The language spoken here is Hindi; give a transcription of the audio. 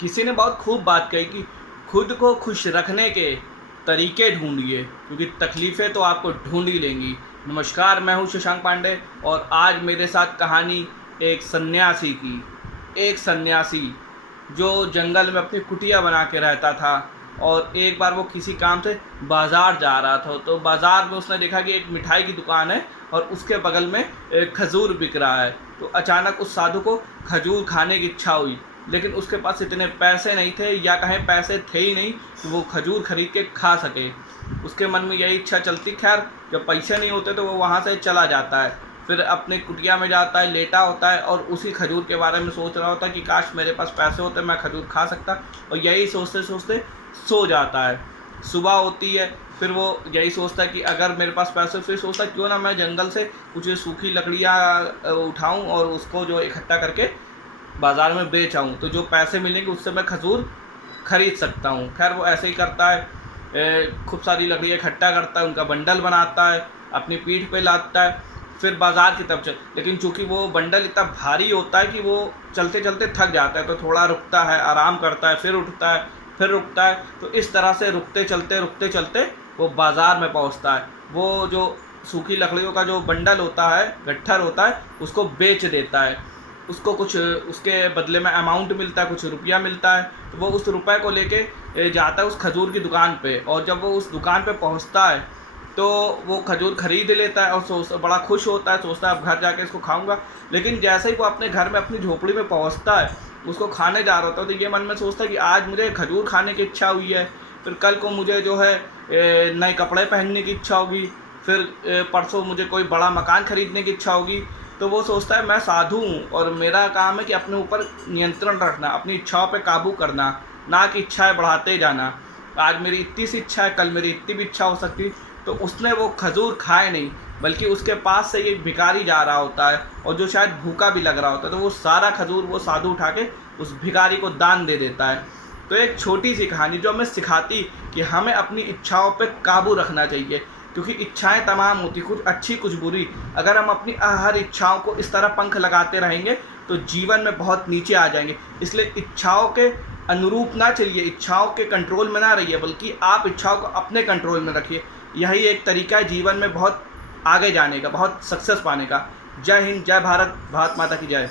किसी ने बहुत खूब बात कही कि खुद को खुश रखने के तरीके ढूंढिए, क्योंकि तकलीफ़ें तो आपको ढूंढ ही लेंगी। नमस्कार, मैं हूं शशांक पांडे और आज मेरे साथ कहानी एक सन्यासी की। एक सन्यासी जो जंगल में अपनी कुटिया बना के रहता था और एक बार वो किसी काम से बाज़ार जा रहा था, तो बाज़ार में उसने देखा कि एक मिठाई की दुकान है और उसके बगल में एक खजूर बिक रहा है। तो अचानक उस साधु को खजूर खाने की इच्छा हुई, लेकिन उसके पास इतने पैसे नहीं थे, या कहें पैसे थे ही नहीं कि वो खजूर खरीद के खा सके। उसके मन में यही इच्छा चलती। खैर, जब पैसे नहीं होते तो वो वहाँ से चला जाता है, फिर अपने कुटिया में जाता है, लेटा होता है और उसी खजूर के बारे में सोच रहा होता है कि काश मेरे पास पैसे होते, मैं खजूर खा सकता। और यही सोचते सोचते सो जाता है। सुबह होती है, फिर वो यही सोचता है कि अगर मेरे पास पैसे, फिर सोचता है क्यों ना मैं जंगल से कुछ सूखी लकड़ियाँ उठाऊँ और उसको जो इकट्ठा करके बाज़ार में बेच आऊँ, तो जो पैसे मिलेंगे उससे मैं खजूर खरीद सकता हूँ। खैर, वो ऐसे ही करता है, खूब सारी लकड़ियाँ इकट्ठा करता है, उनका बंडल बनाता है, अपनी पीठ पे लादता है, फिर बाज़ार की तरफ चल। लेकिन चूँकि वो बंडल इतना भारी होता है कि वो चलते चलते थक जाता है, तो थोड़ा रुकता है, आराम करता है, फिर उठता है, फिर रुकता है। तो इस तरह से रुकते चलते वो बाज़ार में पहुंचता है। वो जो सूखी लकड़ियों का जो बंडल होता है, गट्ठर होता है, उसको बेच देता है। उसको कुछ उसके बदले में अमाउंट मिलता है, कुछ रुपया मिलता है। तो वो उस रुपए को लेके जाता है उस खजूर की दुकान पे, और जब वो उस दुकान पे पहुंचता है तो वो खजूर खरीद लेता है और बड़ा खुश होता है, सोचता है अब घर जाके इसको खाऊंगा। लेकिन जैसे ही वो अपने घर में अपनी झोपड़ी में पहुंचता है, उसको खाने जा रहा होता है, तो ये मन में सोचता है कि आज मुझे खजूर खाने की इच्छा हुई है, फिर कल को मुझे जो है नए कपड़े पहनने की इच्छा होगी, फिर परसों मुझे कोई बड़ा मकान खरीदने की इच्छा होगी। तो वो सोचता है मैं साधु हूँ और मेरा काम है कि अपने ऊपर नियंत्रण रखना, अपनी इच्छाओं पे काबू करना, ना कि इच्छाएं बढ़ाते जाना। आज मेरी इतनी सी इच्छा है, कल मेरी इतनी भी इच्छा हो सकती। तो उसने वो खजूर खाए नहीं, बल्कि उसके पास से एक भिखारी जा रहा होता है और जो शायद भूखा भी लग रहा होता है, तो वो सारा खजूर वो साधु उठा के उस भिखारी को दान दे देता है। तो एक छोटी सी कहानी जो हमें सिखाती कि हमें अपनी इच्छाओं पे काबू रखना चाहिए, क्योंकि इच्छाएं तमाम होती, कुछ अच्छी कुछ बुरी। अगर हम अपनी हर इच्छाओं को इस तरह पंख लगाते रहेंगे तो जीवन में बहुत नीचे आ जाएंगे। इसलिए इच्छाओं के अनुरूप ना चलिए, इच्छाओं के कंट्रोल में ना रहिए, बल्कि आप इच्छाओं को अपने कंट्रोल में रखिए। यही एक तरीका है जीवन में बहुत आगे जाने का, बहुत सक्सेस पाने का। जय हिंद, जय भारत, भारत माता की जय।